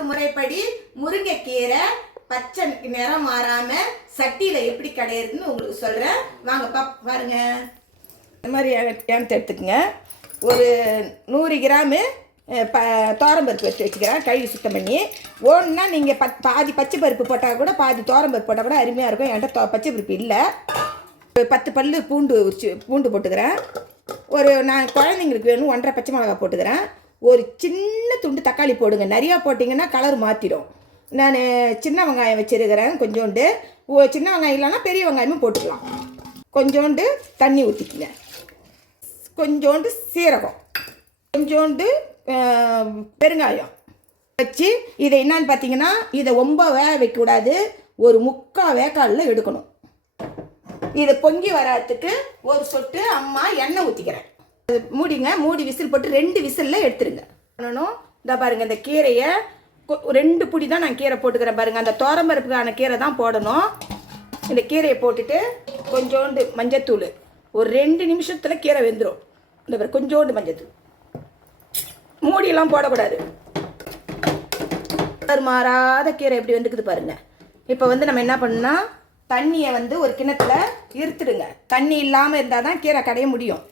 கிராமத்து முறைப்படி முருங்கைக்கீரை பச்சை நிறம் மாறாம சட்டியில எப்படி கடையிறதுன்னு உங்களுக்கு சொல்றேன். வாங்க பாருங்க. இந்த மாதிரி ஏன் எடுத்துக்கங்க. ஒரு 100 கிராமு தோரம்பருப்பு எடுத்து வச்சுக்கிறேன், கழுவி சுத்தம் பண்ணி. ஒன்றுனா நீங்கள் பாதி பச்சை பருப்பு போட்டால் கூட பாதி தோரம்பருப்பு போட்டால் கூட அருமையாக இருக்கும். என்கிட்ட பச்சை பருப்பு இல்லை. 10 பல்லு பூண்டு போட்டுக்கிறேன். நான் குழந்தைங்களுக்கு வேணும் 1.5 பச்சை மிளகா போட்டுக்கிறேன். ஒரு சின்ன துண்டு தக்காளி போடுங்க. நிறையா போட்டிங்கன்னா கலர் மாற்றிடும். நான் சின்ன வெங்காயம் வச்சுருக்கிறேன் கொஞ்சோண்டு. சின்ன வெங்காயம் இல்லைன்னா பெரிய வெங்காயமும் போட்டுக்கலாம். கொஞ்சோண்டு தண்ணி ஊற்றிக்குங்க. கொஞ்சோண்டு சீரகம், கொஞ்சோண்டு பெருங்காயம் வச்சு இதை என்னன்னு பார்த்தீங்கன்னா, இதை ரொம்ப வேக வைக்கக்கூடாது. ஒரு 3/4 வேக்காடில் எடுக்கணும். இதை பொங்கி வராதுக்கு ஒரு சொட்டு அம்மா எண்ணெய் ஊற்றிக்கிறேன். மூடிங்க. மூடி விசில் போட்டு 2 விசிலில் எடுத்துருங்க. பண்ணணும். இந்த பாருங்கள், இந்த கீரையை 2 பிடி தான் நான் கீரை போட்டுக்கிறேன். பாருங்கள், அந்த தோரம்பருப்புக்கான கீரை தான் போடணும். இந்த கீரையை போட்டுட்டு கொஞ்சோண்டு மஞ்சத்தூள். ஒரு 2 நிமிஷத்தில் கீரை வெந்துடும். இந்த பாரு, கொஞ்சோண்டு மஞ்சத்தூள். மூடியெல்லாம் போடக்கூடாது. மாறாத கீரை எப்படி வந்துக்குது பாருங்கள். இப்போ நம்ம என்ன பண்ணணும்னா, தண்ணியை ஒரு கிணத்துல இருத்துடுங்க. தண்ணி இல்லாமல் இருந்தால் தான் கீரை கடைய முடியும்.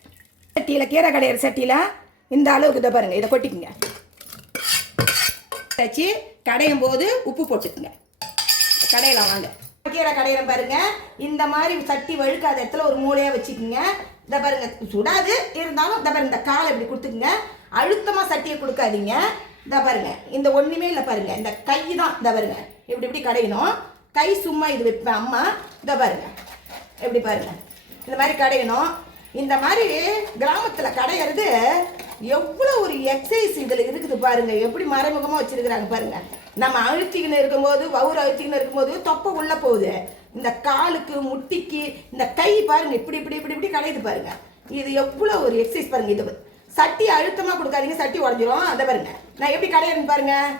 சட்டியில் கீரை கடையிற சட்டியில் இந்த அளவுக்கு இதை பாருங்கள், இதை கொட்டிக்குங்க. வச்சு கடையும் போது உப்பு போட்டுக்குங்க. கடையலாம் வாங்க. கீரை கடையிறம் பாருங்கள். இந்த மாதிரி சட்டி வழுக்காத இடத்துல ஒரு மூலையாக வச்சுக்கோங்க. இதை பாருங்கள், சுடாது இருந்தாலும் இதை பாருங்கள், இந்த காலை இப்படி கொடுத்துக்குங்க. அழுத்தமாக சட்டியை கொடுக்காதீங்க. இதை பாருங்கள், இந்த ஒன்றுமே இல்லை பாருங்கள், இந்த கை தான். இதை பாருங்கள், இப்படி கடையணும். கை சும்மா இது வைப்பேன் அம்மா. இதை பாருங்கள், எப்படி பாருங்கள், இந்த மாதிரி கடையணும். இந்த மாதிரி கிராமத்தில் கடையிறது எவ்வளோ ஒரு எக்ஸசைஸ் இதில் இருக்குது பாருங்கள். எப்படி மறைமுகமாக வச்சுருக்குறாங்க பாருங்கள். நம்ம அழுத்திக்கின்னு இருக்கும்போது, வவுறு அழுத்திக்கின்னு இருக்கும்போது தொப்பை உள்ளே போகுது. இந்த காலுக்கு, முட்டிக்கு, இந்த கை பாருங்கள், இப்படி இப்படி இப்படி இப்படி கடையுது பாருங்கள். இது எவ்வளோ ஒரு எக்ஸசைஸ் பாருங்கள். இது சட்டி அழுத்தமாக கொடுக்காதீங்க, சட்டி உடஞ்சிரும். அதை பாருங்கள், நான் எப்படி கடையிறேன்னு பாருங்கள்.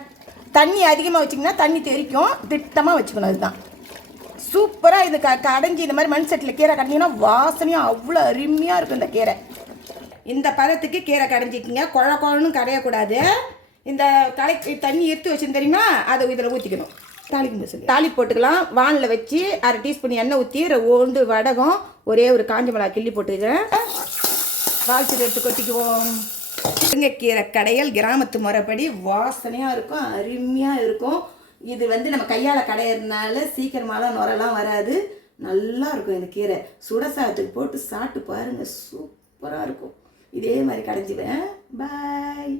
தண்ணி அதிகமாக வச்சிங்கன்னா தண்ணி தெரிக்கும். திட்டமாக வச்சுக்கணும். அதுதான் சூப்பராக. இது கடைஞ்சி இந்த மாதிரி மண் சட்டியில் கீரை கடைஞ்சிங்கன்னா வாசனையும் அவ்வளோ அருமையாக இருக்கும். இந்த கீரை இந்த பதத்துக்கு கீரை கடைஞ்சிக்கிங்க. குழன்னு கடையக்கூடாது. இந்த தண்ணி எடுத்து வச்சுன்னு தெரியுமா, அதை இதில் ஊற்றிக்கணும். தாளிப்பு போட்டுக்கலாம். வானில் வச்சு 1/2 டீஸ்பூன் எண்ணெய் ஊற்றி ஓண்டு வடகம், ஒரே ஒரு காஞ்ச மிளகா கிள்ளி போட்டுக்கிறேன். வால்ச்சது எடுத்து கொட்டிக்குவோம். முருங்கைக்கீரை கடையல் கிராமத்து முறைப்படி வாசனையாக இருக்கும், அருமையாக இருக்கும். இது நம்ம கையால் கடையிறதுனால சீக்கிரமாலாம் நுரெல்லாம் வராது. நல்லா இருக்கும். இந்த கீரை சுடசாதத்துக்கு போட்டு சாப்பிட்டு பாருங்கள், சூப்பராக இருக்கும். இதே மாதிரி கடைஞ்சிவேன். பாய்.